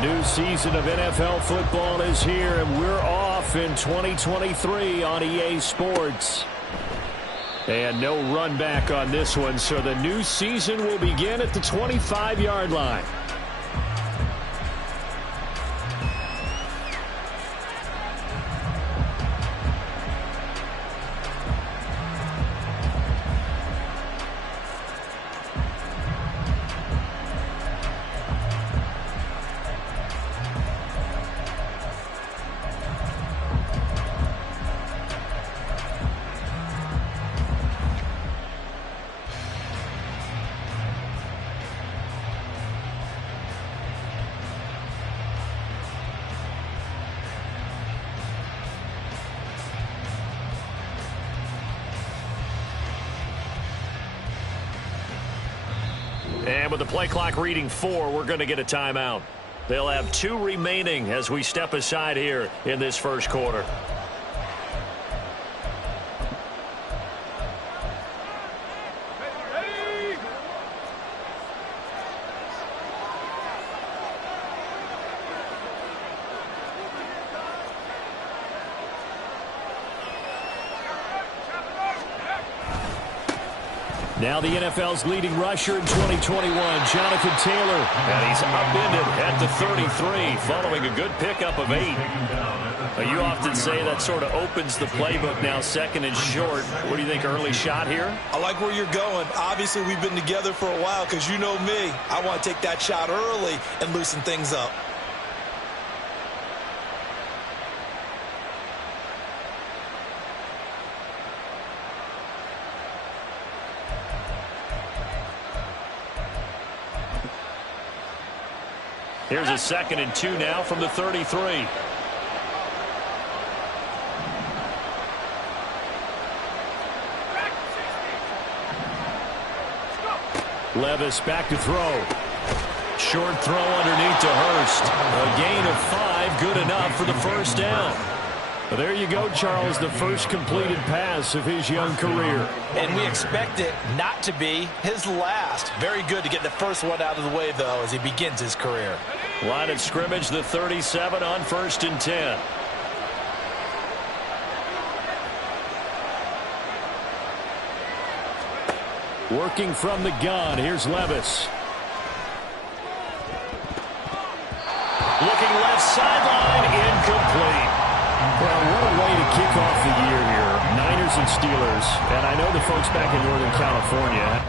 New season of NFL football is here, and we're off in 2023 on EA Sports. And no run back on this one, so the new season will begin at the 25-yard line. And with the play clock reading 4, we're going to get a timeout. They'll have 2 remaining as we step aside here in this first quarter. Now the NFL's leading rusher in 2021, Jonathan Taylor. And he's upended at the 33 following a good pickup of 8. You often say that sort of opens the playbook now, 2nd and short. What do you think, early shot here? I like where you're going. Obviously, we've been together for a while because you know me. I want to take that shot early and loosen things up. Here's a 2nd and 2 now from the 33. Levis back to throw. Short throw underneath to Hurst. A gain of 5, good enough for the first down. Well, there you go, Charles, the first completed pass of his young career. And we expect it not to be his last. Very good to get the first one out of the way, though, as he begins his career. Line of scrimmage, the 37 on 1st and 10. Working from the gun, here's Levis. Looking left sideline, incomplete. Well, what a way to kick off the year here. Niners and Steelers. And I know the folks back in Northern California.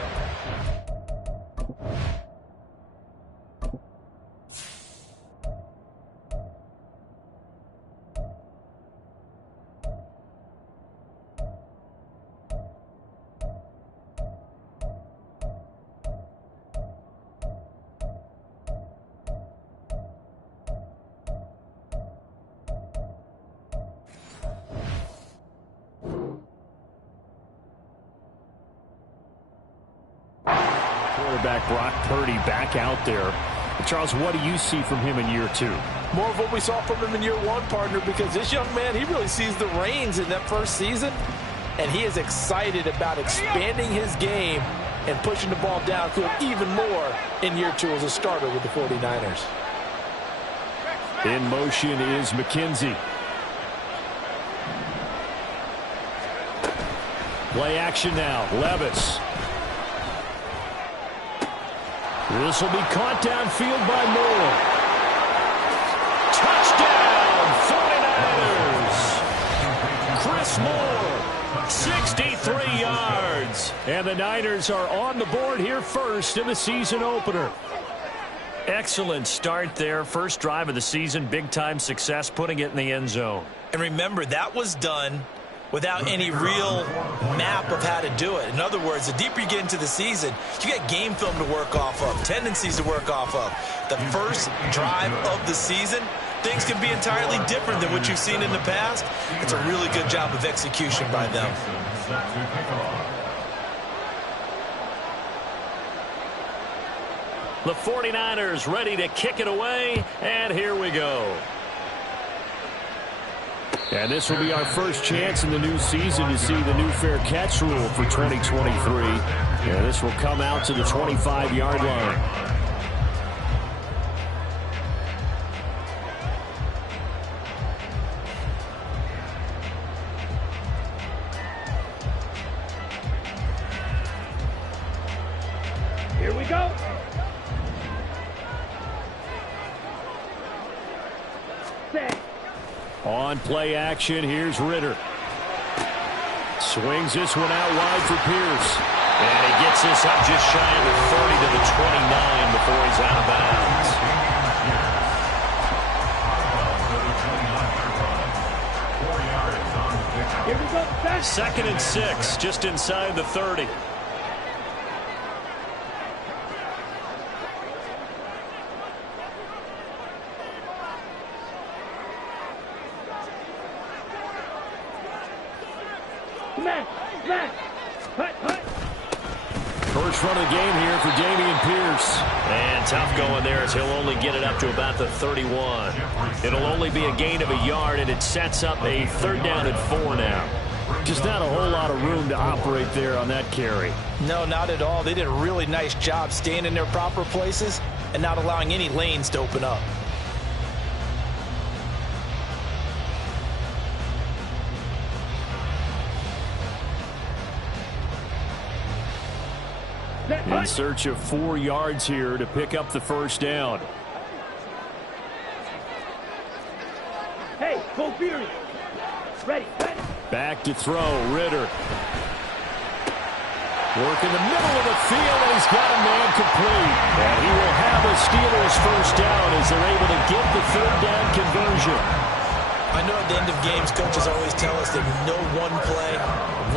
Quarterback Brock Purdy back out there. Charles, what do you see from him in year 2? More of what we saw from him in year 1, partner, because this young man, he really sees the reins in that first season, and he is excited about expanding his game and pushing the ball downfield even more in year 2 as a starter with the 49ers. In motion is McKenzie. Play action now. Levis. This will be caught downfield by Moore. Touchdown, 49ers. Chris Moore, 63 yards. And the Niners are on the board here first in the season opener. Excellent start there. First drive of the season. Big-time success, putting it in the end zone. And remember, that was done without any real map of how to do it. In other words, the deeper you get into the season, you get game film to work off of, tendencies to work off of. The first drive of the season, things can be entirely different than what you've seen in the past. It's a really good job of execution by them. The 49ers ready to kick it away, and here we go. And this will be our first chance in the new season to see the new fair catch rule for 2023. And this will come out to the 25-yard line. Here we go. Set. On play action, here's Ritter. Swings this one out wide for Pierce. And he gets this up just shy of the 30 to the 29 before he's out of bounds. Here we go. Set. 2nd and 6, just inside the 30. First run of the game here for Dameon Pierce. And tough going there as he'll only get it up to about the 31. It'll only be a gain of a yard, and it sets up a 3rd down and 4 now. Just not a whole lot of room to operate there on that carry. No, not at all. They did a really nice job staying in their proper places and not allowing any lanes to open up. In search of 4 yards here to pick up the 1st down. Hey, go Fury. Ready. Back to throw, Ritter. Work in the middle of the field, and he's got a man complete. And he will have a Steelers 1st down as they're able to get the 3rd down conversion. I know at the end of games, coaches always tell us that no one play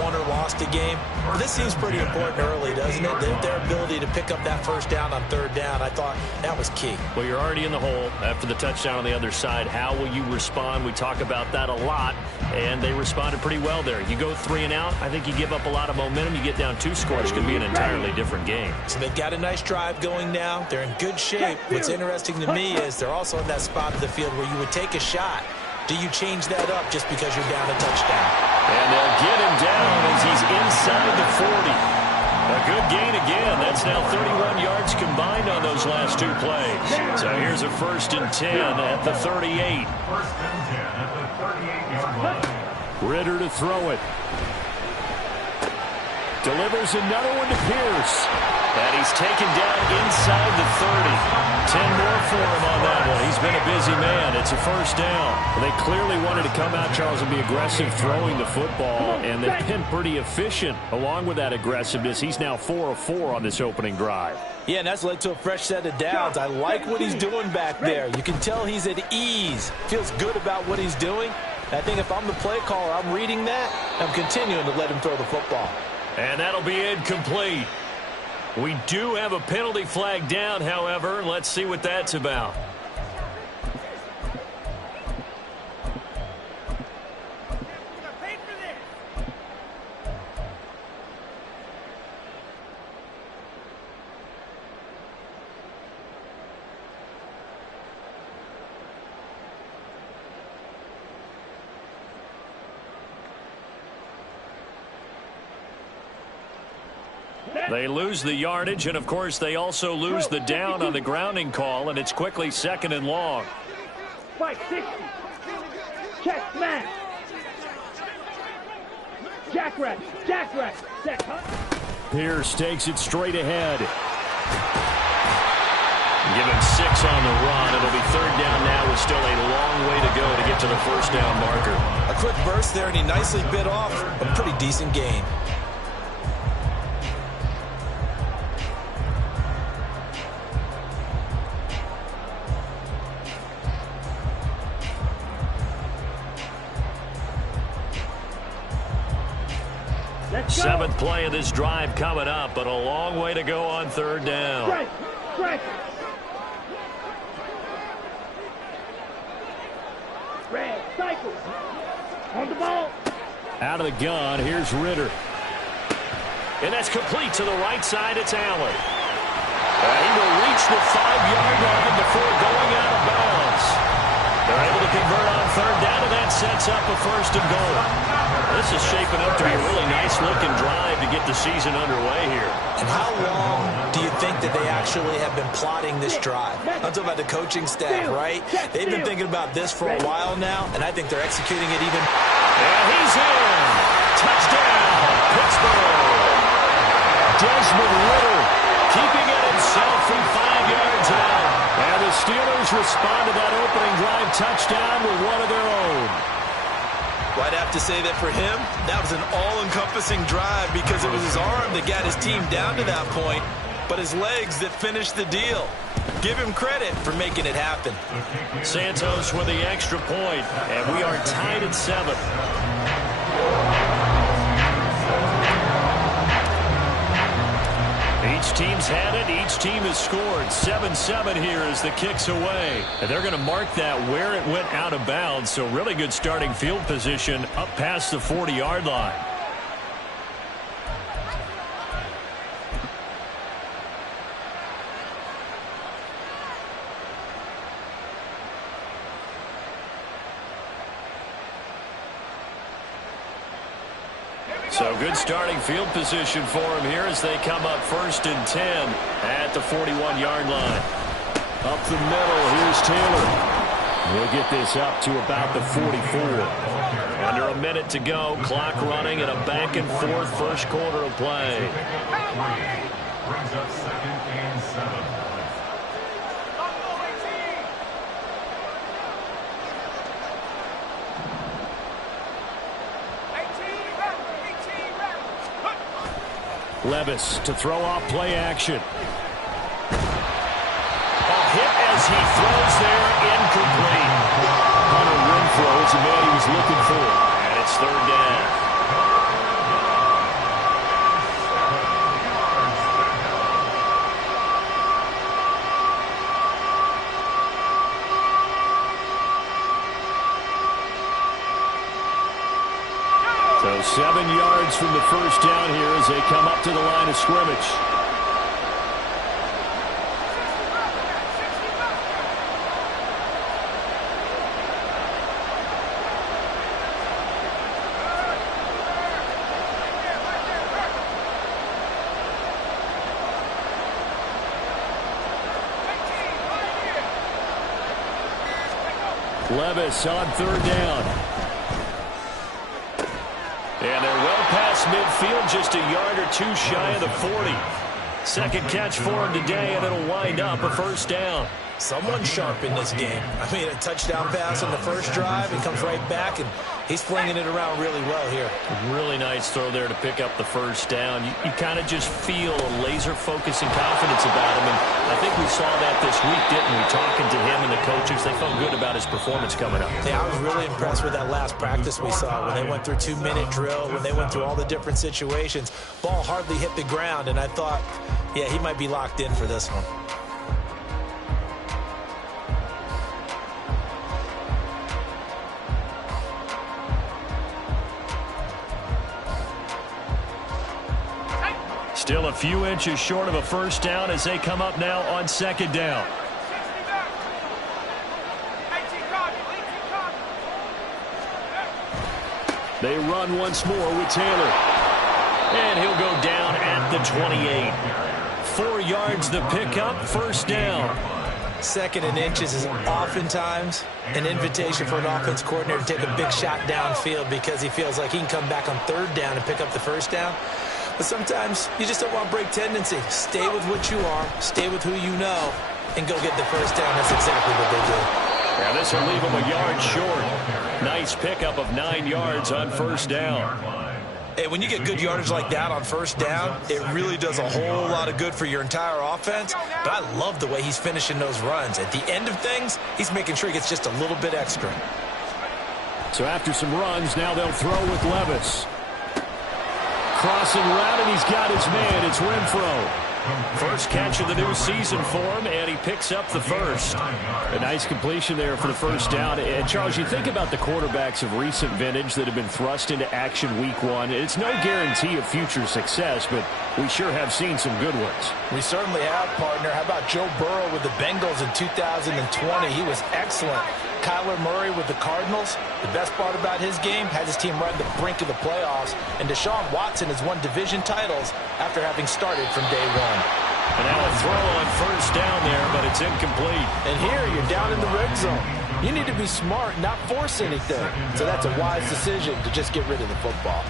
won or lost a game. But this seems pretty important early, doesn't it? Their ability to pick up that 1st down on 3rd down, I thought that was key. Well, you're already in the hole after the touchdown on the other side. How will you respond? We talk about that a lot, and they responded pretty well there. You go 3 and out, I think you give up a lot of momentum. You get down 2 scores, it could be an entirely different game. So they've got a nice drive going now. They're in good shape. What's interesting to me is they're also in that spot of the field where you would take a shot. Do you change that up just because you're down a touchdown? And they'll get him down as he's inside the 40. A good gain again. That's now 31 yards combined on those last 2 plays. So here's a 1st and 10 at the 38. Ritter to throw it. Delivers another one to Pierce. And he's taken down inside the 30. 10 more for him on that one. He's been a busy man. It's a 1st down. They clearly wanted to come out, Charles, and be aggressive throwing the football, and they've been pretty efficient along with that aggressiveness. He's now 4 of 4 on this opening drive. Yeah, and that's led to a fresh set of downs. I like what he's doing back there. You can tell he's at ease. Feels good about what he's doing. I think if I'm the play caller, I'm reading that. I'm continuing to let him throw the football. And that'll be incomplete. We do have a penalty flag down, however. Let's see what that's about. They lose the yardage, and of course they also lose the down on the grounding call, and it's quickly 2nd and long. Fight 60. Check smash. Jackrack. Set. Pierce takes it straight ahead. Give him 6 on the run. It'll be 3rd down now with still a long way to go to get to the 1st down marker. A quick burst there, and he nicely bit off a pretty decent gain. Seventh play of this drive coming up, but a long way to go on 3rd down. Strike. Red, cycle. On the ball. Out of the gun, here's Ritter. And that's complete to the right side. It's Allen. He will reach the 5-yard line before going out of bounds. They're able to convert on 3rd down, and that sets up a 1st and goal. This is shaping up to be a really nice-looking drive to get the season underway here. And how long do you think that they actually have been plotting this drive? I'm talking about the coaching staff, right? They've been thinking about this for a while now, and I think they're executing it even. And he's in. Touchdown, Pittsburgh. Desmond Ritter keeping it at himself from 5 yards out. And the Steelers respond to that opening drive touchdown with one of their own. Well, I'd have to say that for him, that was an all-encompassing drive because it was his arm that got his team down to that point, but his legs that finished the deal. Give him credit for making it happen. Santos with the extra point, and we are tied at 7. Each team's had it. Each team has scored. 7-7 here as the kick's away. And they're going to mark that where it went out of bounds. So really good starting field position up past the 40-yard line. So good starting field position for him here as they come up 1st and 10 at the 41-yard line. Up the middle, here's Taylor. We'll get this up to about the 44. Under a minute to go, clock running, and a back-and-forth first quarter of play. Brings up 2nd and 7. Levis to throw off play action. A hit as he throws there, incomplete. Hunter Renfrow is the man he was looking for. And it's 3rd down. So 7 yards from the first down here as they come up to the line of scrimmage. Levis on 3rd down. And they're well past midfield, just a yard or two shy of the 40. Second catch for him today, and it'll wind up a 1st down. Someone sharp in this game. I mean, a touchdown pass on the first drive. He comes right back, and he's flinging it around really well here. Really nice throw there to pick up the 1st down. You kind of just feel a laser focus and confidence about him, and I think we saw that this week, didn't we? Talking to him and the coaches, they felt good about his performance coming up. Yeah, I was really impressed with that last practice we saw when they went through 2-minute drill, when they went through all the different situations. Ball hardly hit the ground, and I thought, yeah, he might be locked in for this one. Still a few inches short of a 1st down as they come up now on 2nd down. They run once more with Taylor. And he'll go down at the 28. 4 yards the pickup, 1st down. 2nd and inches is oftentimes an invitation for an offense coordinator to take a big shot downfield because he feels like he can come back on 3rd down and pick up the 1st down. But sometimes you just don't want to break tendency. Stay with what you are, stay with who you know, and go get the 1st down. That's exactly what they did. Yeah, this will leave him a yard short. Nice pickup of 9 yards on 1st down. Hey, when you get good yardage like that on 1st down, it really does a whole lot of good for your entire offense. But I love the way he's finishing those runs. At the end of things, he's making sure he gets just a little bit extra. So after some runs, now they'll throw with Levis. Crossing route, and he's got his man. It's Renfrow. First catch of the new season for him, and he picks up the 1st. A nice completion there for the 1st down. And, Charles, you think about the quarterbacks of recent vintage that have been thrust into action week 1. It's no guarantee of future success, but we sure have seen some good ones. We certainly have, partner. How about Joe Burrow with the Bengals in 2020? He was excellent. Kyler Murray with the Cardinals. The best part about his game, has his team right on the brink of the playoffs. And Deshaun Watson has won division titles after having started from day 1. And now a throw on 1st down there, but it's incomplete. And here, you're down in the red zone. You need to be smart, not force anything. So that's a wise decision to just get rid of the football.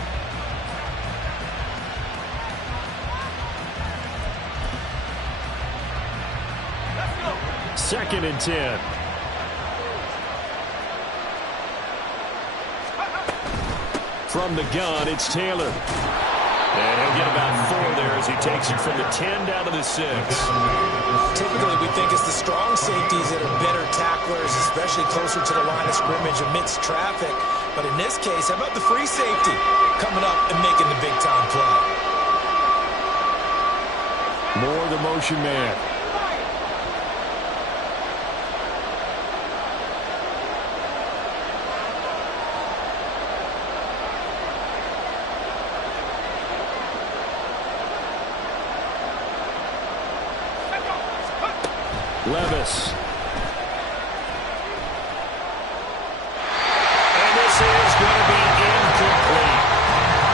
2nd and 10. From the gun, it's Taylor. And he'll get about 4 there as he takes it from the 10 down to the 6. Typically, we think it's the strong safeties that are better tacklers, especially closer to the line of scrimmage amidst traffic. But in this case, how about the free safety coming up and making the big-time play? More the motion man. Levis. And this is going to be incomplete.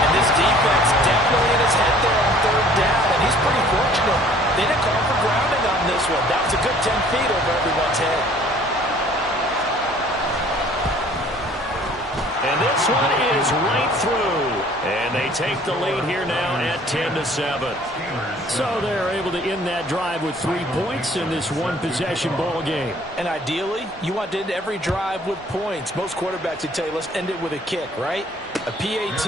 And this defense definitely in his head there on 3rd down, and he's pretty fortunate. They didn't call for grounding on this one. That was a good 10 feet over everyone's head. And this one is right through. And they take the lead here now at 10-7. So they're able to end that drive with 3 points in this one-possession ball game. And ideally, you want to end every drive with points. Most quarterbacks would tell you, let's end it with a kick, right? A PAT,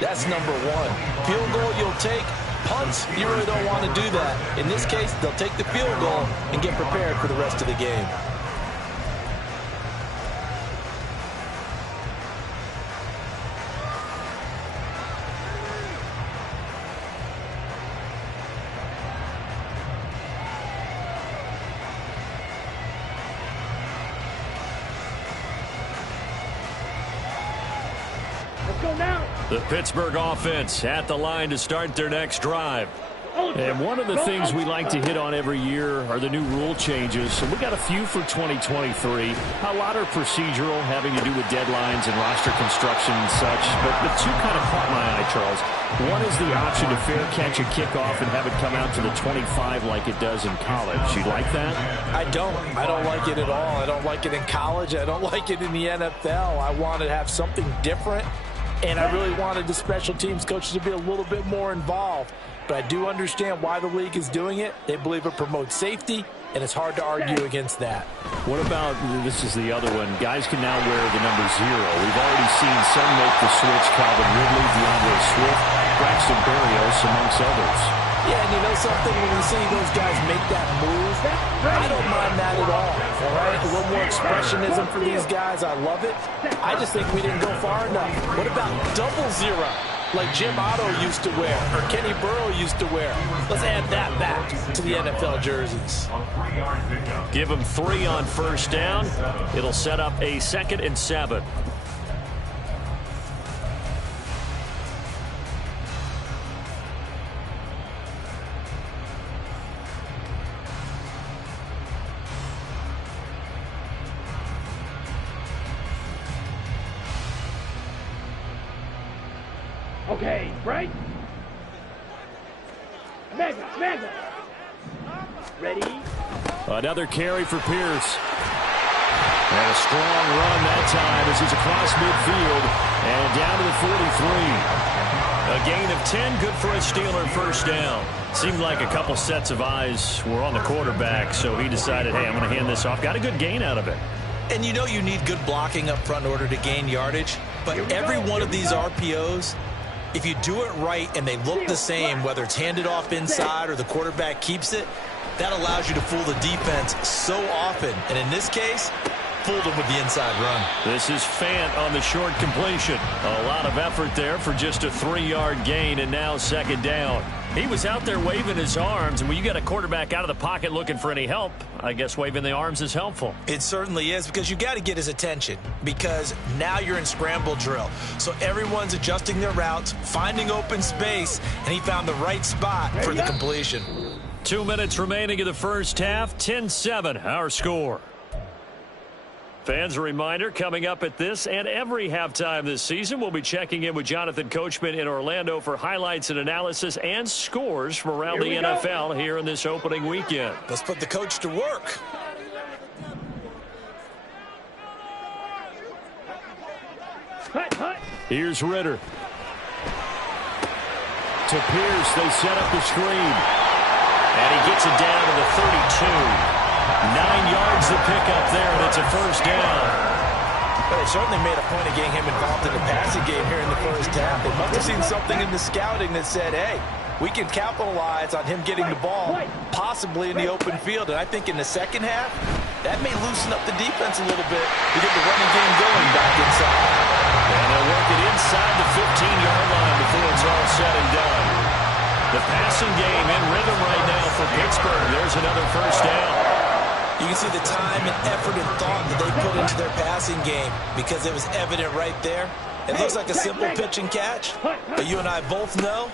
that's number 1. Field goal you'll take. Punts, you really don't want to do that. In this case, they'll take the field goal and get prepared for the rest of the game. The Pittsburgh offense at the line to start their next drive. And one of the things we like to hit on every year are the new rule changes. So we got a few for 2023. A lot are procedural, having to do with deadlines and roster construction and such. But the 2 kind of caught my eye, Charles. One is the option to fair catch a kickoff and have it come out to the 25 like it does in college. You like that? I don't like it at all. I don't like it in college. I don't like it in the NFL. I want to have something different. And I really wanted the special teams coaches to be a little bit more involved. But I do understand why the league is doing it. They believe it promotes safety, and it's hard to argue against that. What about, this is the other one, guys can now wear the number 0. We've already seen some make the switch, Calvin Ridley, DeAndre Swift, Braxton Berrios, amongst others. Yeah, and you know something, when you see those guys make that move, I don't mind that at all right? A little more expressionism for these guys. I love it. I just think we didn't go far enough. What about double 0, like Jim Otto used to wear or Kenny Burrow used to wear? Let's add that back to the NFL jerseys. Give them 3 on 1st down. It'll set up a 2nd and 7. Okay, break. Mega. Ready? Another carry for Pierce. And a strong run that time as he's across midfield and down to the 43. A gain of 10, good for a Steeler 1st down. Seemed like a couple sets of eyes were on the quarterback, so he decided, hey, I'm going to hand this off. Got a good gain out of it. And you know you need good blocking up front in order to gain yardage. But every one of these RPOs, if you do it right and they look the same, whether it's handed off inside or the quarterback keeps it, that allows you to fool the defense so often. And in this case, fooled them with the inside run. This is Fant on the short completion. A lot of effort there for just a 3-yard gain, and now 2nd down. He was out there waving his arms, and when you got a quarterback out of the pocket looking for any help, I guess waving the arms is helpful. It certainly is, because you got to get his attention, because now you're in scramble drill. So everyone's adjusting their routes, finding open space, and he found the right spot for the completion. 2 minutes remaining in the 1st half, 10-7 our score. Fans, a reminder, coming up at this and every halftime this season, we'll be checking in with Jonathan Coachman in Orlando for highlights and analysis and scores from around the NFL here in this opening weekend. Let's put the coach to work. Here's Ritter. To Pierce, they set up the screen. And he gets it down to the 32. 9 yards to pick up there, and it's a first down. But they certainly made a point of getting him involved in the passing game here in the first half. They must have seen something in the scouting that said, hey, we can capitalize on him getting the ball, possibly in the open field. And I think in the second half, that may loosen up the defense a little bit to get the running game going back inside. And they'll work it inside the 15-yard line before it's all said and done. The passing game in rhythm right now for Pittsburgh. There's another first down. You can see the time and effort and thought that they put into their passing game because it was evident right there. It looks like a simple pitch and catch, but you and I both know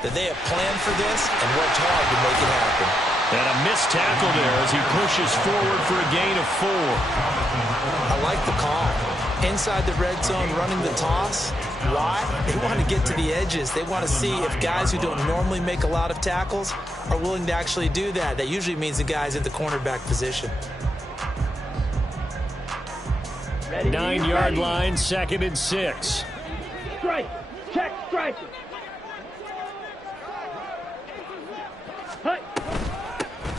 that they have planned for this and worked hard to make it happen. And a missed tackle there as he pushes forward for a gain of 4. I like the call. Inside the red zone, running the toss. Why? They want to get to the edges. They want to see if guys who don't normally make a lot of tackles are willing to actually do that. That usually means the guy's in the cornerback position. 9-yard line, 2nd and 6. Strike. Check striker.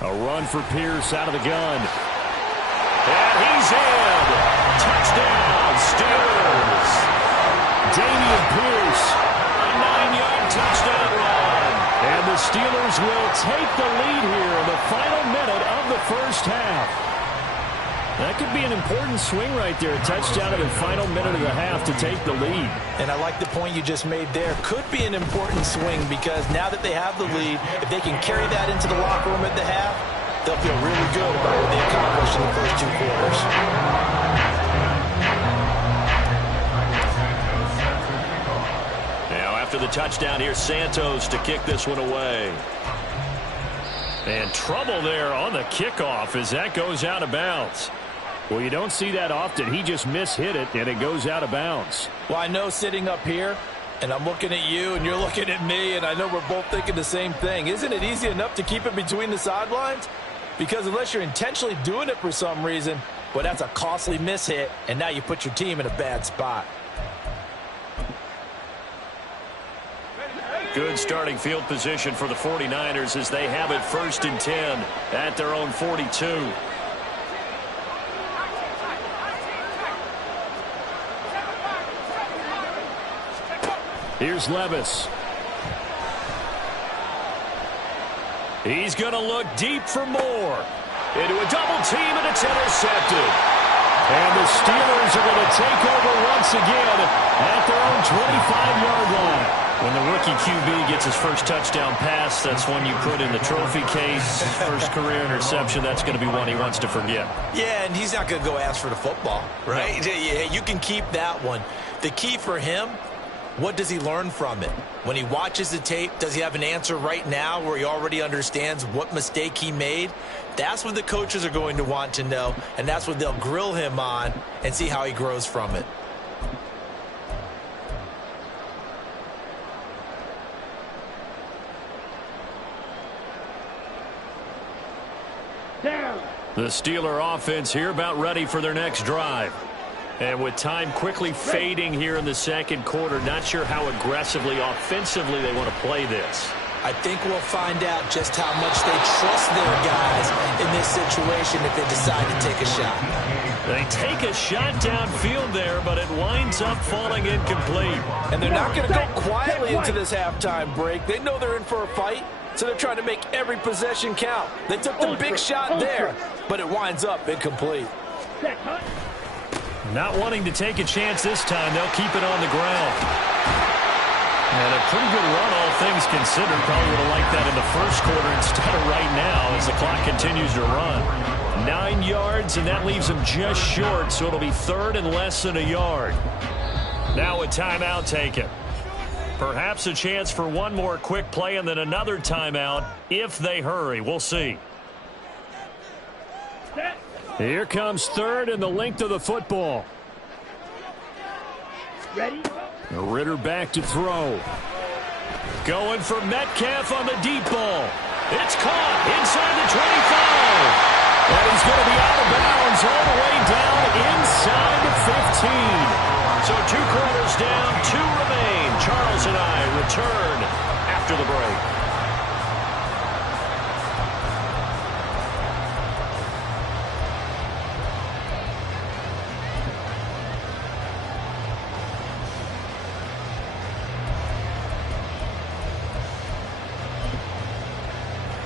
A run for Pierce out of the gun. And he's in. Touchdown, Steelers. Damian Pierce, a 9-yard touchdown run. And the Steelers will take the lead here in the final minute of the first half. That could be an important swing right there. A touchdown in the final minute of the half to take the lead. And I like the point you just made there. Could be an important swing because now that they have the lead, if they can carry that into the locker room at the half, they'll feel really good about what they accomplished in the first 2 quarters. Now after the touchdown, here's Santos to kick this one away. And trouble there on the kickoff as that goes out of bounds. Well, you don't see that often. He just mishit it, and it goes out of bounds. Well, I know sitting up here, and I'm looking at you, and you're looking at me, and I know we're both thinking the same thing. Isn't it easy enough to keep it between the sidelines? Because unless you're intentionally doing it for some reason, well, that's a costly mishit, and now you put your team in a bad spot. Good starting field position for the 49ers as they have it 1st and 10 at their own 42. Here's Levis. He's going to look deep for more. Into a double team, and it's intercepted. And the Steelers are going to take over once again at their own 25-yard line. When the rookie QB gets his first touchdown pass, that's one you put in the trophy case. First career interception, that's going to be one he wants to forget. Yeah, and he's not going to go ask for the football, right? No. You can keep that one. The key for him, what does he learn from it? When he watches the tape, does he have an answer right now where he already understands what mistake he made? That's what the coaches are going to want to know, and that's what they'll grill him on and see how he grows from it. Down. The Steeler offense here about ready for their next drive. And with time quickly fading here in the second quarter, not sure how aggressively, offensively they want to play this. I think we'll find out just how much they trust their guys in this situation if they decide to take a shot. They take a shot downfield there, but it winds up falling incomplete. And they're not going to go quietly into this halftime break. They know they're in for a fight, so they're trying to make every possession count. They took the big shot there, but it winds up incomplete. Not wanting to take a chance this time, they'll keep it on the ground. And a pretty good run, all things considered. Probably would have liked that in the first quarter instead of right now as the clock continues to run. 9 yards, and that leaves them just short, so it'll be 3rd and less than a yard. Now a timeout taken. Perhaps a chance for one more quick play and then another timeout if they hurry. We'll see. Here comes 3rd and the length of the football. Ready? Ritter back to throw. Going for Metcalf on the deep ball. It's caught inside the 25. And he's going to be out of bounds all the way down inside the 15. So 2 quarters down, 2 remain. Charles and I return after the break.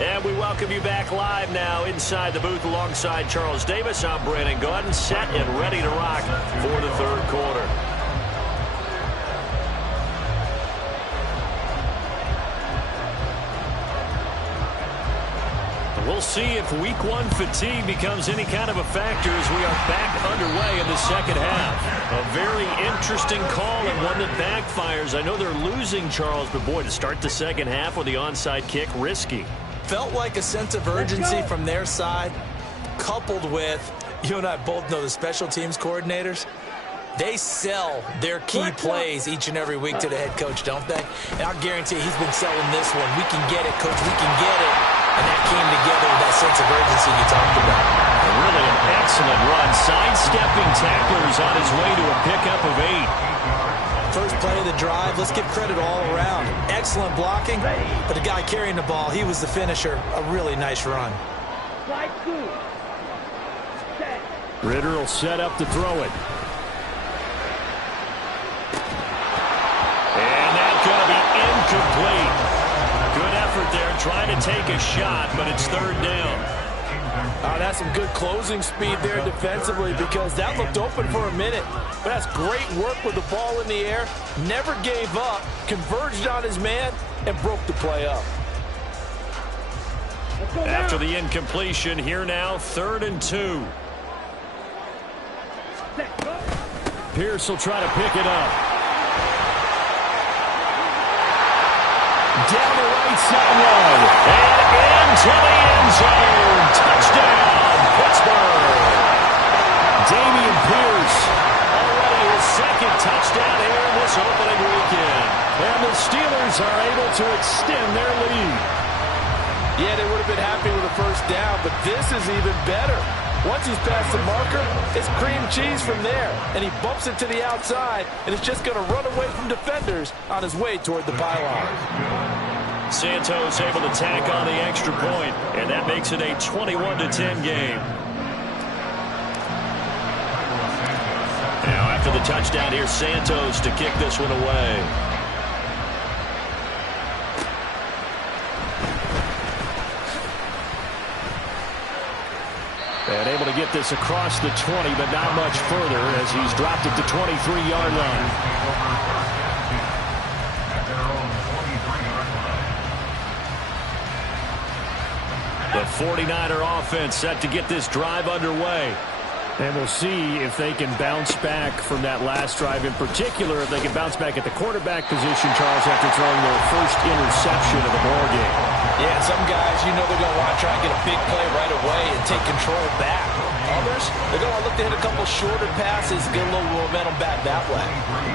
And we welcome you back live now inside the booth alongside Charles Davis. I'm Brandon Gaudin, set and ready to rock for the third quarter. We'll see if week one fatigue becomes any kind of a factor as we are back underway in the second half. A very interesting call and one that backfires. I know they're losing, Charles, but boy, to start the second half with the onside kick, risky. Felt like a sense of urgency from their side, coupled with, you and I both know the special teams coordinators. They sell their key plays each and every week to the head coach, don't they? And I'll guarantee he's been selling this one. We can get it, coach, we can get it. And that came together with that sense of urgency you talked about. Really an excellent run. Sidestepping tacklers on his way to a pickup of 8. First play of the drive, let's give credit all around. Excellent blocking, but the guy carrying the ball, he was the finisher. A really nice run. Ritter will set up to throw it. And that's going to be incomplete. Good effort there, trying to take a shot, but it's third down. That's some good closing speed there defensively because that looked open for a minute. But that's great work with the ball in the air. Never gave up, converged on his man, and broke the play up. After the incompletion, here now, 3rd and 2. Pierce will try to pick it up. Down the right sideline. And into the end zone. Touchdown, Pittsburgh. Dameon Pierce. Already his second touchdown here in this opening weekend. And the Steelers are able to extend their lead. Yeah, they would have been happy with a first down, but this is even better. Once he's past the marker, it's cream cheese from there. And he bumps it to the outside, and it's just going to run away from defenders on his way toward the pylon. Santos able to tack on the extra point, and that makes it a 21-10 game. Now after the touchdown, here's Santos to kick this one away. And able to get this across the 20, but not much further as he's dropped it to 23-yard line. The 49er offense set to get this drive underway. And we'll see if they can bounce back from that last drive. In particular, if they can bounce back at the quarterback position, Charles, after throwing their first interception of the ball game. Yeah, some guys, you know they're going to want to try and get a big play right away and take control back. Others, they're going to look to hit a couple shorter passes, get a little momentum back that way.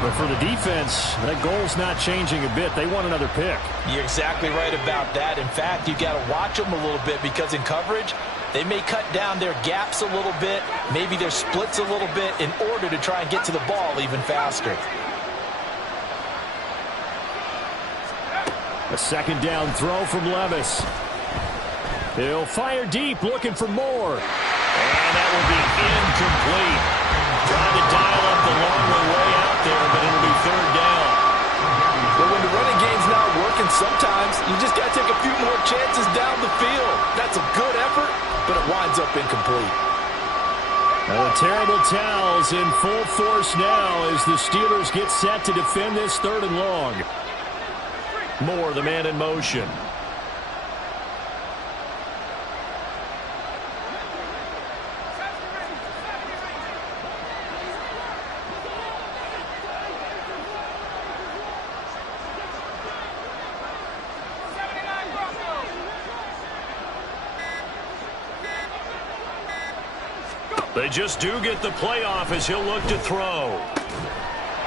But for the defense, that goal's not changing a bit. They want another pick. You're exactly right about that. In fact, you got to watch them a little bit because in coverage, they may cut down their gaps a little bit, maybe their splits a little bit in order to try and get to the ball even faster. A second down throw from Levis. He'll fire deep, looking for more. And that will be incomplete. Trying to dial up the long way out there, but it'll be third down. But when the running game's not working, sometimes you just got to take a few more chances down the field. That's a good effort, but it winds up incomplete. Now the terrible towels in full force now as the Steelers get set to defend this 3rd and long. Moore, the man in motion. They just do get the playoff as he'll look to throw.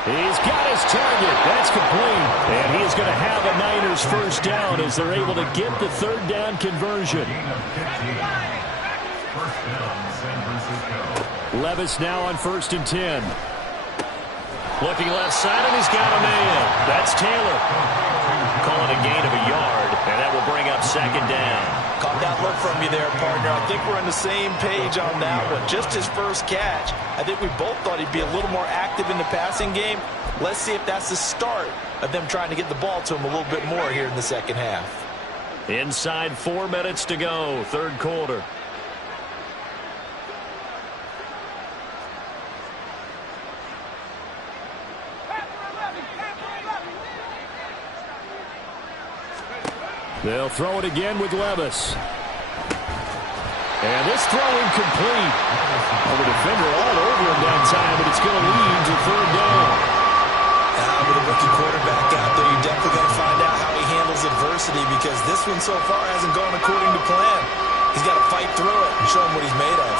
He's got his target. That's complete. And he is going to have a Niners first down as they're able to get the 3rd down conversion. Levis now on 1st and 10. Looking left side, and he's got a man. That's Taylor. Calling a gain of a yard, and that will bring up 2nd down. Caught that look from you there, partner. I think we're on the same page on that one. Just his first catch. I think we both thought he'd be a little more active in the passing game. Let's see if that's the start of them trying to get the ball to him a little bit more here in the second half. Inside 4 minutes to go, third quarter. They'll throw it again with Levis. And this throw incomplete. Well, the defender all over him that time, but it's going to lead to third down. With a rookie quarterback out there, you're definitely going to find out how he handles adversity, because this one so far hasn't gone according to plan. He's got to fight through it and show him what he's made of.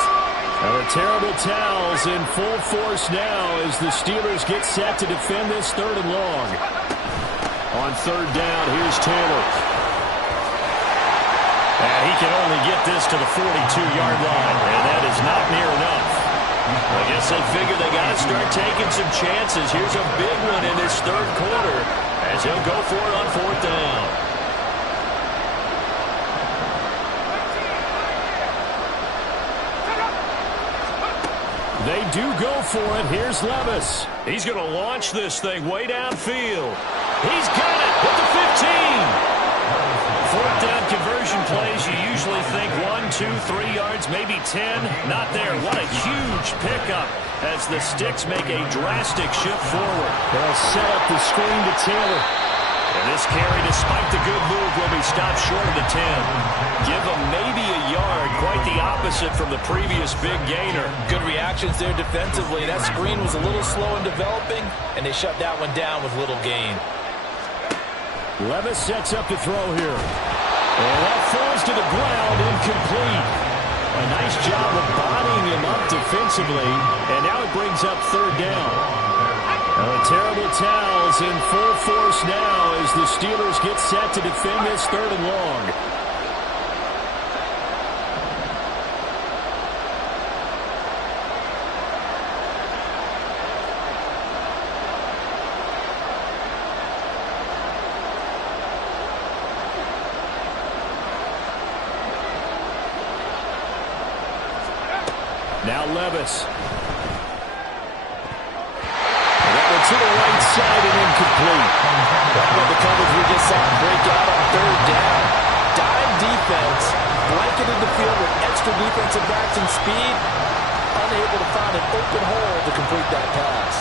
Now the terrible towels in full force now as the Steelers get set to defend this third and long. On third down, here's Taylor. And he can only get this to the 42-yard line, and that is not near enough. I guess they figure they got to start taking some chances. Here's a big one in this third quarter as he'll go for it on fourth down. They do go for it. Here's Levis. He's going to launch this thing way downfield. He's got it at the 15. Fourth down conversion plays, you usually think 1, 2, 3 yards, maybe 10. Not there. What a huge pickup as the Sticks make a drastic shift forward. They'll set up the screen to Taylor. And this carry, despite the good move, will be stopped short of the 10. Give them maybe a yard. Quite the opposite from the previous big gainer. Good reactions there defensively. That screen was a little slow in developing, and they shut that one down with little gain. Levis sets up to throw here. And that falls to the ground, incomplete. A nice job of bodying him up defensively. And now it brings up third down. The terrible towels in full force now as the Steelers get set to defend this third and long. Now Levis. That one to the right side and incomplete. Well, the coverage we just saw break out on third down. Dime defense, blanketed the field with extra defensive backs and speed, unable to find an open hole to complete that pass.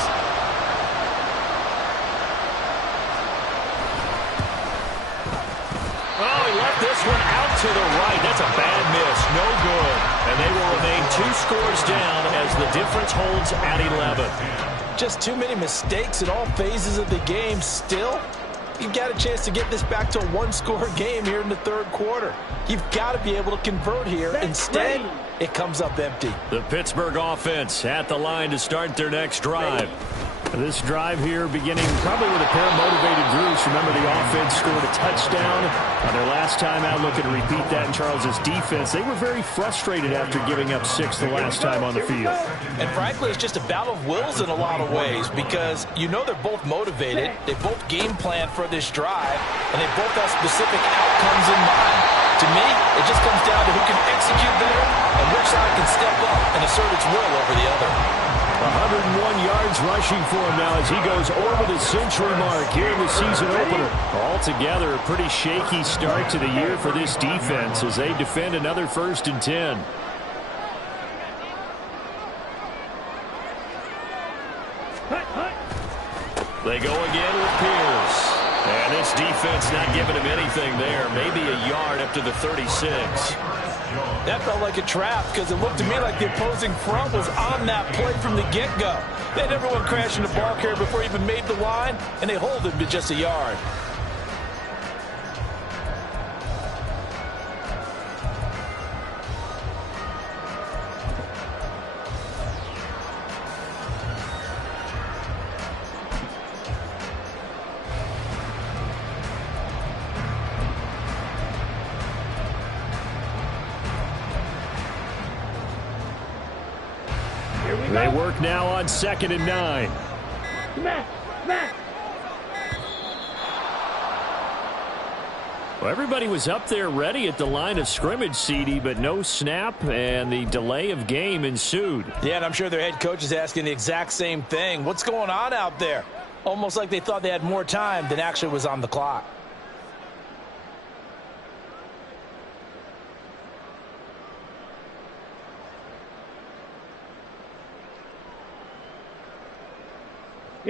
Oh, he left this one out to the right. That's a bad miss. No good. And they will remain 2 scores down as the difference holds at 11. Just too many mistakes in all phases of the game. Still, you've got a chance to get this back to a 1-score game here in the third quarter. You've got to be able to convert here. Instead, it comes up empty. The Pittsburgh offense at the line to start their next drive. This drive here beginning probably with a pair of motivated groups. Remember, the offense scored a touchdown on their last time out. Looking to repeat that in Charles's defense. They were very frustrated after giving up 6 the last time on the field. And frankly, it's just a battle of wills in a lot of ways, because you know they're both motivated. They both game plan for this drive, and they both have specific outcomes in mind. To me, it just comes down to who can execute better and which side can step up and assert its will over the other. 101 yards rushing for him now as he goes over the century mark here in the season opener. Altogether, a pretty shaky start to the year for this defense as they defend another 1st and 10. They go again with Pierce. And this defense not giving him anything there. Maybe a yard up to the 36. That felt like a trap, because it looked to me like the opposing front was on that play from the get-go. They had everyone crashing the ball carrier before he even made the line, and they hold him to just a yard. They work now on 2nd and 9. Well, everybody was up there ready at the line of scrimmage, CD, but no snap, and the delay of game ensued. Yeah, and I'm sure their head coach is asking the exact same thing. What's going on out there? Almost like they thought they had more time than actually was on the clock.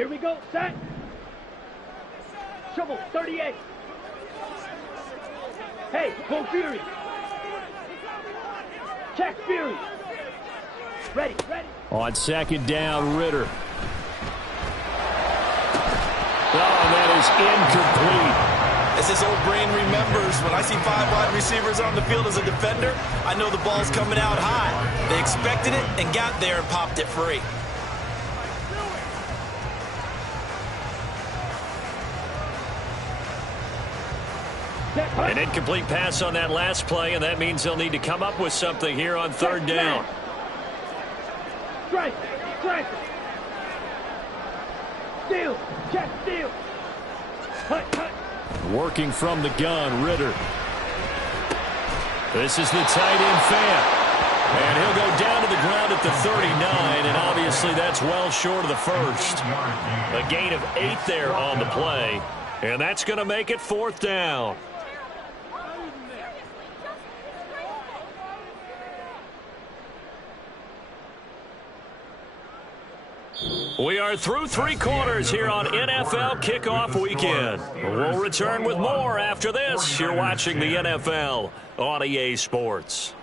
Here we go. Set. Shovel 38. Hey, go Fury. Check Fury. Ready. On second down, Ritter. Oh, that is incomplete. As his old brain remembers, when I see 5 wide receivers on the field as a defender, I know the ball's coming out high. They expected it and got there and popped it free. An incomplete pass on that last play, and that means they'll need to come up with something here on third down. Strike. Steal. Check steal. Cut. Working from the gun, Ritter. This is the tight end fan. And he'll go down to the ground at the 39, and obviously that's well short of the first. A gain of 8 there on the play, and that's going to make it fourth down. We are through 3 quarters here on NFL Kickoff Weekend. We'll return with more after this. You're watching the NFL on EA Sports.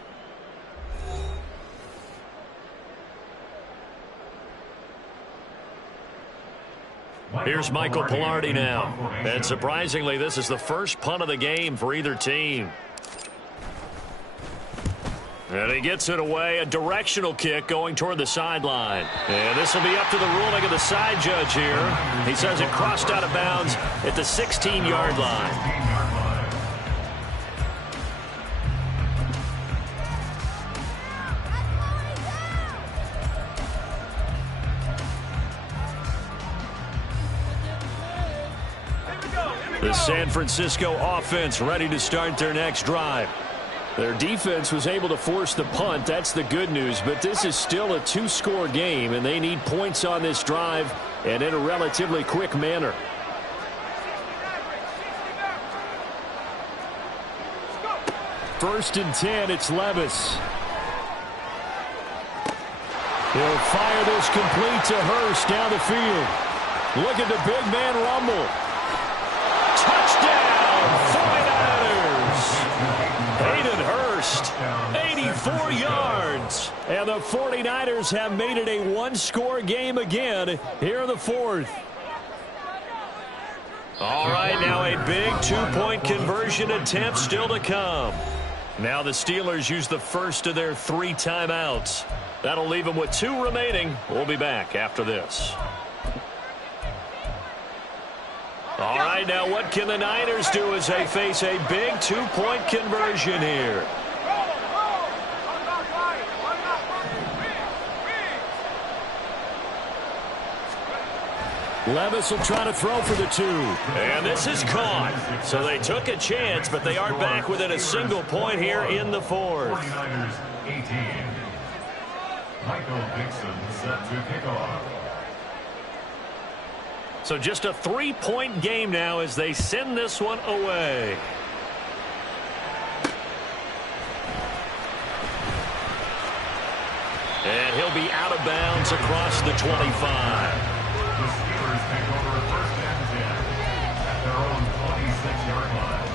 Here's Michael Pilardi now. And surprisingly, this is the first punt of the game for either team. And he gets it away, a directional kick going toward the sideline. And this will be up to the ruling of the side judge here. He says it crossed out of bounds at the 16-yard line. The San Francisco offense ready to start their next drive. Their defense was able to force the punt. That's the good news. But this is still a 2-score game, and they need points on this drive and in a relatively quick manner. First and 10, it's Levis. He'll fire this complete to Hurst down the field. Look at the big man rumble. Touchdown, 49ers. Hayden Hurst, 84 yards. And the 49ers have made it a 1-score game again here in the fourth. All right, now a big 2-point conversion attempt still to come. Now the Steelers use the first of their 3 timeouts. That'll leave them with 2 remaining. We'll be back after this. All right, now what can the Niners do as they face a big 2-point conversion here? Levis will try to throw for the 2. And this is caught. So they took a chance, but they are back within a single point here in the fourth. 49ers 18. Michael Dixon set to kick off. So just a 3-point game now as they send this one away. And he'll be out of bounds across the 25. The Steelers take over first and 10 at their own 26-yard line.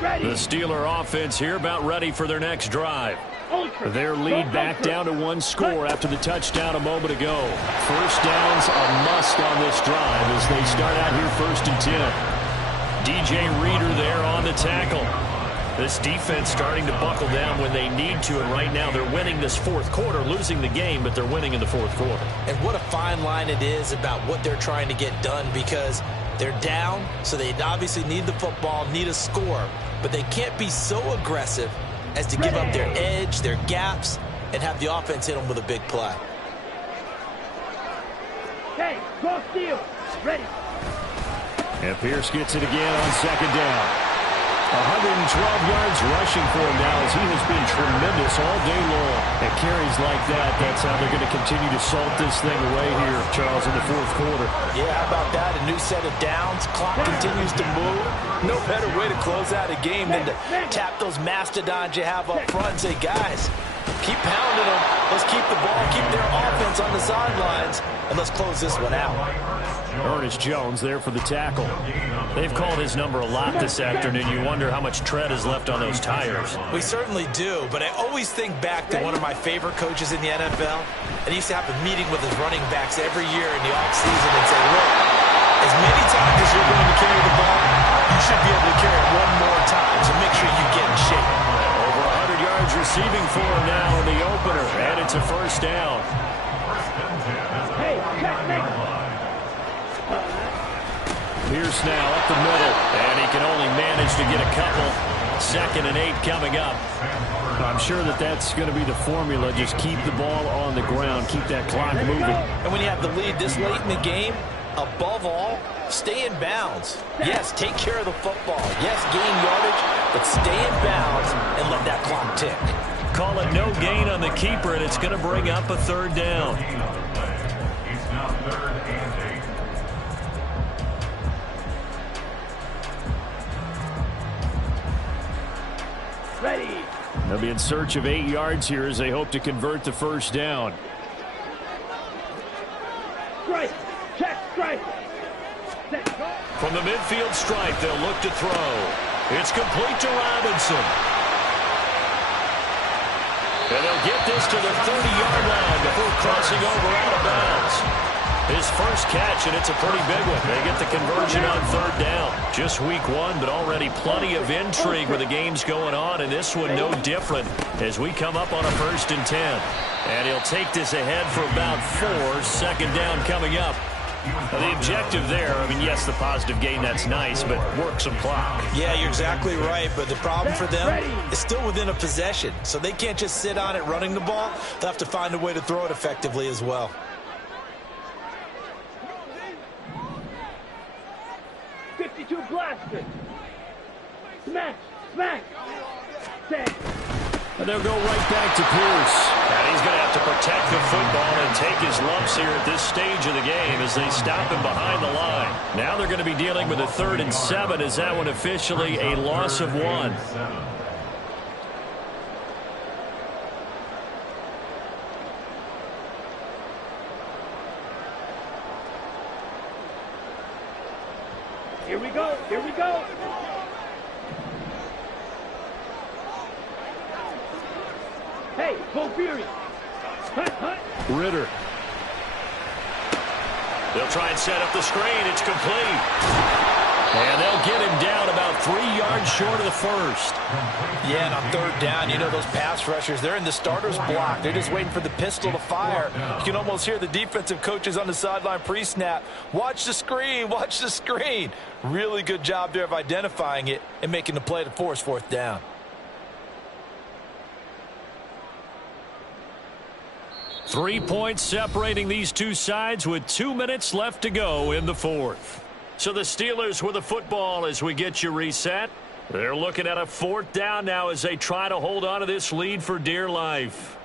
Ready. The Steeler offense here about ready for their next drive. Their lead back down to 1 score after the touchdown a moment ago. First down's a must on this drive as they start out here first and 10. DJ Reader there on the tackle. This defense starting to buckle down when they need to, and right now they're winning this fourth quarter, losing the game, but they're winning in the fourth quarter. And what a fine line it is about what they're trying to get done, because they're down, so they obviously need the football, need a score, but they can't be so aggressive as to give up their edge, their gaps, and have the offense hit them with a big play. Hey, cross steal. Ready. And Pierce gets it again on second down. 112 yards rushing for him now as he has been tremendous all day long. And carries like that, that's how they're going to continue to salt this thing away here, Charles, in the fourth quarter. Yeah, how about that? A new set of downs. Clock continues to move. No better way to close out a game than to tap those mastodons you have up front and say, guys, keep pounding them. Let's keep the ball, keep their offense on the sidelines, and let's close this one out. Ernest Jones there for the tackle. They've called his number a lot this afternoon. You wonder how much tread is left on those tires. We certainly do, but I always think back to one of my favorite coaches in the NFL. And he used to have a meeting with his running backs every year in the offseason and say, look, as many times as you're going to carry the ball, you should be able to carry it one more time, so make sure you get in shape. Over 100 yards receiving for him now in the opener, and it's a first down. Hey, check. Pierce now up the middle, and he can only manage to get a couple. 2nd and 8 coming up. I'm sure that's going to be the formula. Just keep the ball on the ground, keep that clock moving. And when you have the lead this late in the game, above all, stay in bounds. Yes, take care of the football. Yes, gain yardage, but stay in bounds and let that clock tick. Call it no gain on the keeper, and it's going to bring up a third down. It's now 3rd and 8. Ready. They'll be in search of 8 yards here as they hope to convert the first down. Strike. Check. Strike. Set. Go. From the midfield stripe, they'll look to throw. It's complete to Robinson. And they'll get this to the 30-yard line before crossing over out of bounds. His first catch, and it's a pretty big one. They get the conversion on third down. Just week one, but already plenty of intrigue with the games going on, and this one no different as we come up on a 1st and 10. And he'll take this ahead for about 4. 2nd down coming up. Now, the objective there, I mean, yes, the positive gain, that's nice, but work some clock. Yeah, you're exactly right, but the problem for them is still within a possession, so they can't just sit on it running the ball. They'll have to find a way to throw it effectively as well. Blaster. Smash. Smash. Set. And they'll go right back to Pierce. And he's going to have to protect the football and take his lumps here at this stage of the game as they stop him behind the line. Now they're going to be dealing with a 3rd and 7. Is that one officially a loss of 1? Here we go. Here we go. Hey, Bull Fury. Hunt, hunt. Ritter. They'll try and set up the screen. It's complete. And they'll get him down about 3 yards short of the first. Yeah, and on third down, you know those pass rushers, they're in the starter's block. They're just waiting for the pistol to fire. You can almost hear the defensive coaches on the sideline pre-snap. Watch the screen, watch the screen. Really good job there of identifying it and making the play to force 4th down. Three points separating these two sides with 2 minutes left to go in the fourth. So the Steelers with the football as we get you reset. They're looking at a 4th down now as they try to hold on to this lead for dear life.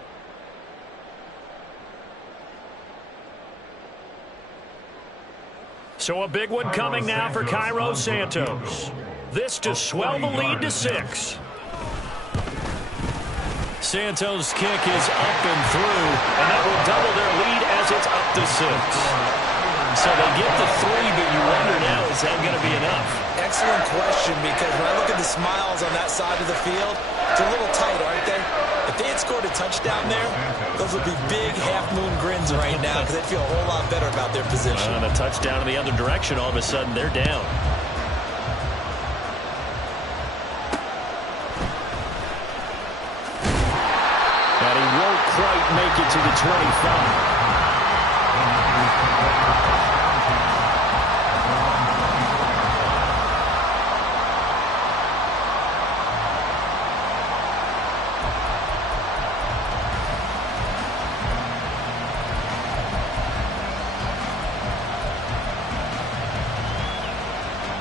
So a big one coming now for Cairo Santos. This to swell the lead to 6. Santos' kick is up and through, and that will double their lead as it's up to 6. So they get the 3, but you wonder now, is that going to be enough? Excellent question, because when I look at the smiles on that side of the field, it's a little tight, aren't they? If they had scored a touchdown there, those would be big half-moon grins right now because they'd feel a whole lot better about their position. And a touchdown in the other direction, all of a sudden they're down. And he won't quite make it to the 25.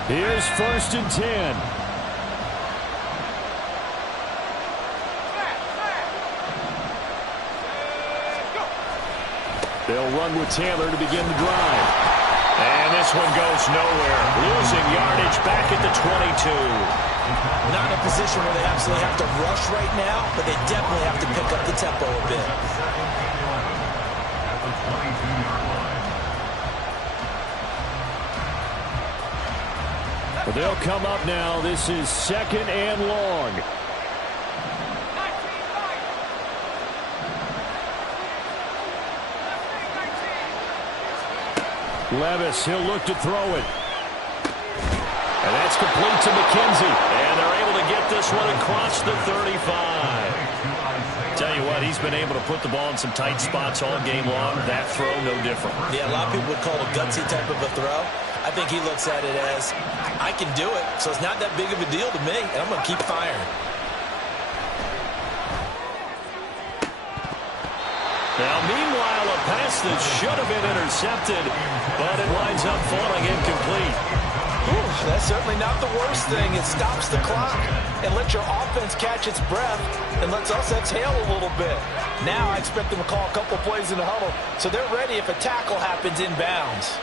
Here's 1st and 10. They'll run with Taylor to begin the drive. And this one goes nowhere. Losing yardage back at the 22. Not in a position where they absolutely have to rush right now, but they definitely have to pick up the tempo a bit. At the 22-yard line. Well, they'll come up now. This is 2nd and long. Levis, he'll look to throw it. And that's complete to McKenzie. And they're able to get this one across the 35. Tell you what, he's been able to put the ball in some tight spots all game long. That throw, no different. Yeah, a lot of people would call it a gutsy type of a throw. I think he looks at it as, I can do it, so it's not that big of a deal to me, and I'm going to keep firing. Now, meanwhile, a pass that should have been intercepted, but it winds up falling incomplete. Ooh, that's certainly not the worst thing. It stops the clock and lets your offense catch its breath and lets us exhale a little bit. Now I expect them to call a couple plays in the huddle, so they're ready if a tackle happens inbounds.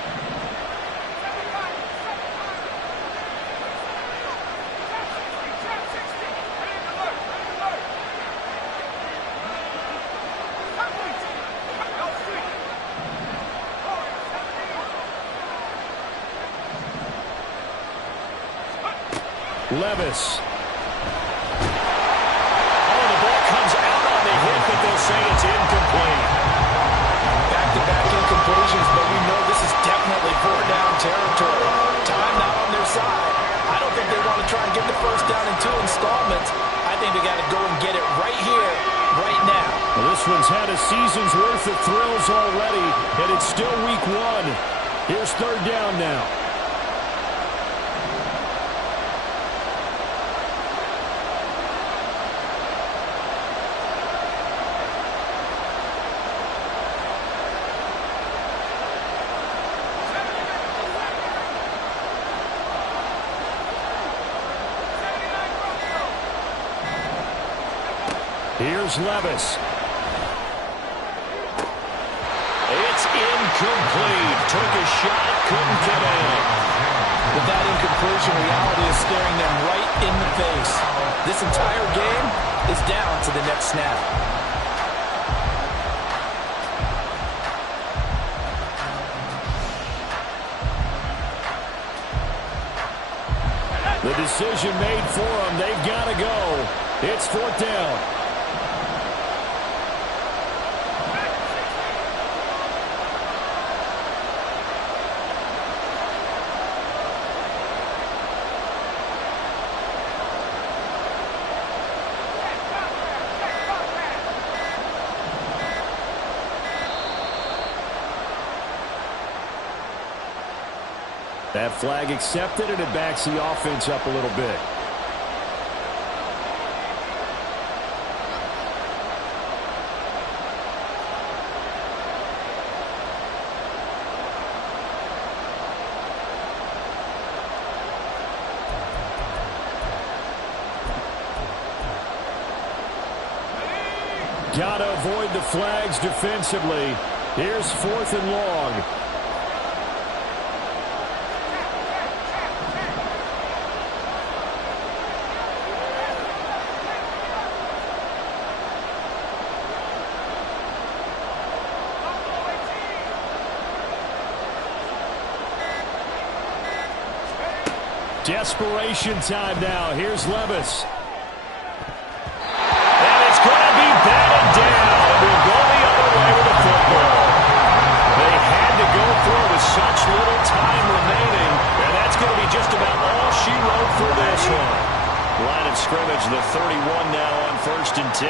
Levis. Oh, the ball comes out on the hit, but they'll say it's incomplete. Back-to-back incompletions, but we know this is definitely 4-down territory. Time not on their side. I don't think they want to try and get the first down in 2 installments. I think they got to go and get it right here, right now. Well, this one's had a season's worth of thrills already, and it's still week 1. Here's 3rd down now. Here's Levis. It's incomplete. Took a shot, couldn't get in. With that incompletion, reality is staring them right in the face. This entire game is down to the next snap. The decision made for them. They've got to go. It's 4th down. That flag accepted, and it backs the offense up a little bit. Got to avoid the flags defensively. Here's 4th and long. Desperation time now. Here's Levis. And it's going to be batted down. We'll go the other way with the football. They had to go through with such little time remaining, and that's going to be just about all she wrote for this one. Line of scrimmage, the 31 now on 1st and 10.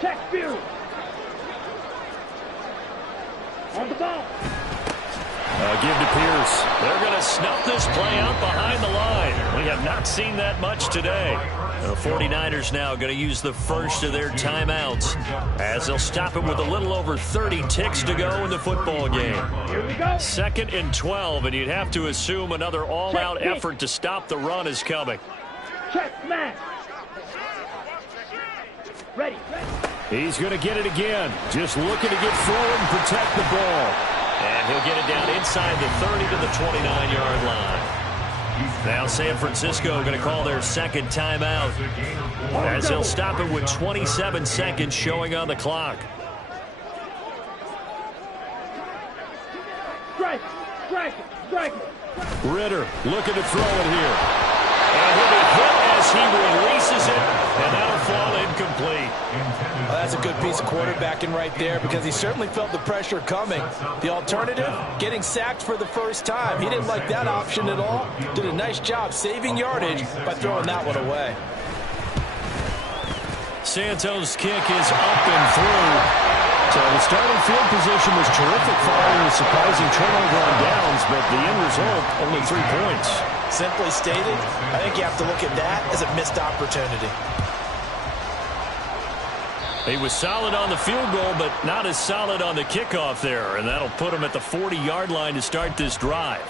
Check Fury. On the ball. Give to Pierce. They're going to snuff this play out behind the line. We have not seen that much today. The 49ers now going to use the first of their timeouts as they'll stop it with a little over 30 ticks to go in the football game. 2nd and 12, and you'd have to assume another all-out effort to stop the run is coming. Check, smash. Ready. He's going to get it again. Just looking to get forward and protect the ball. And he'll get it down inside the 30 to the 29-yard line. Now San Francisco going to call their second timeout as they'll stop it with 27 seconds showing on the clock. Strike. Ritter looking to throw it here. And he'll be hit as he releases it, and that'll fall incomplete. Well, that's a good piece of quarterbacking right there because he certainly felt the pressure coming. The alternative, getting sacked for the first time. He didn't like that option at all. Did a nice job saving yardage by throwing that one away. Santos' kick is up and through. So the starting field position was terrific following a surprising turnover on downs, but the end result, only 3 points. Simply stated, I think you have to look at that as a missed opportunity. He was solid on the field goal, but not as solid on the kickoff there, and that'll put him at the 40-yard line to start this drive.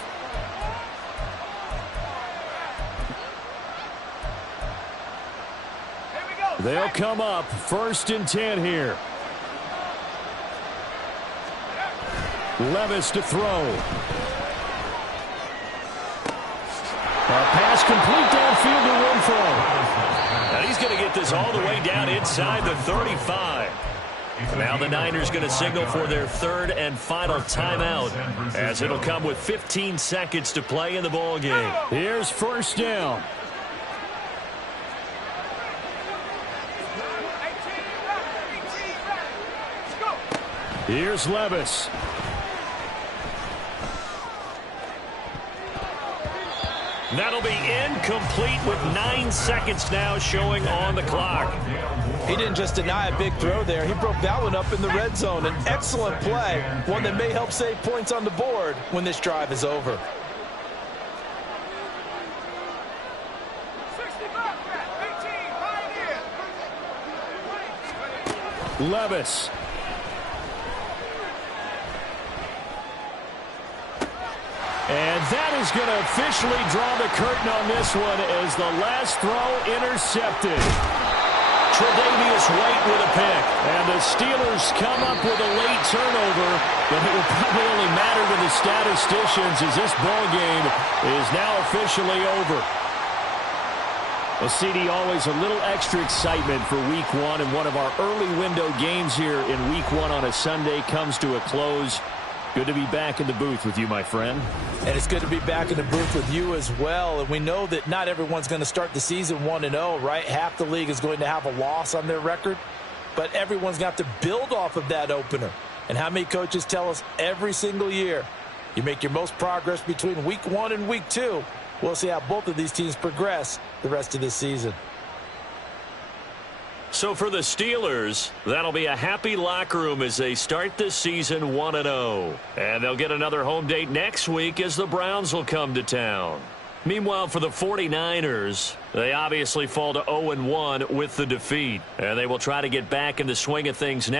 They'll come up 1st and 10 here. Levis to throw. A pass complete downfield to Renfro. Now he's going to get this all the way down inside the 35. Now the Niners going to signal for their 3rd and final timeout as it'll come with 15 seconds to play in the ball game. Here's 1st down. Here's Levis. That'll be incomplete with 9 seconds now showing on the clock. He didn't just deny a big throw there. He broke that one up in the red zone. An excellent play, one that may help save points on the board when this drive is over. Levis. And that is going to officially draw the curtain on this one as the last throw intercepted. Tre'Davious White with a pick. And the Steelers come up with a late turnover, but it will probably only matter to the statisticians as this ball game is now officially over. Well, CD, always a little extra excitement for Week 1, and one of our early window games here in Week 1 on a Sunday comes to a close. Good to be back in the booth with you, my friend. And it's good to be back in the booth with you as well. And we know that not everyone's going to start the season 1-0, right? Half the league is going to have a loss on their record. But everyone's got to build off of that opener. And how many coaches tell us every single year, you make your most progress between Week 1 and Week 2. We'll see how both of these teams progress the rest of this season. So for the Steelers, that'll be a happy locker room as they start this season 1-0. And they'll get another home date next week as the Browns will come to town. Meanwhile, for the 49ers, they obviously fall to 0-1 with the defeat. And they will try to get back in the swing of things next.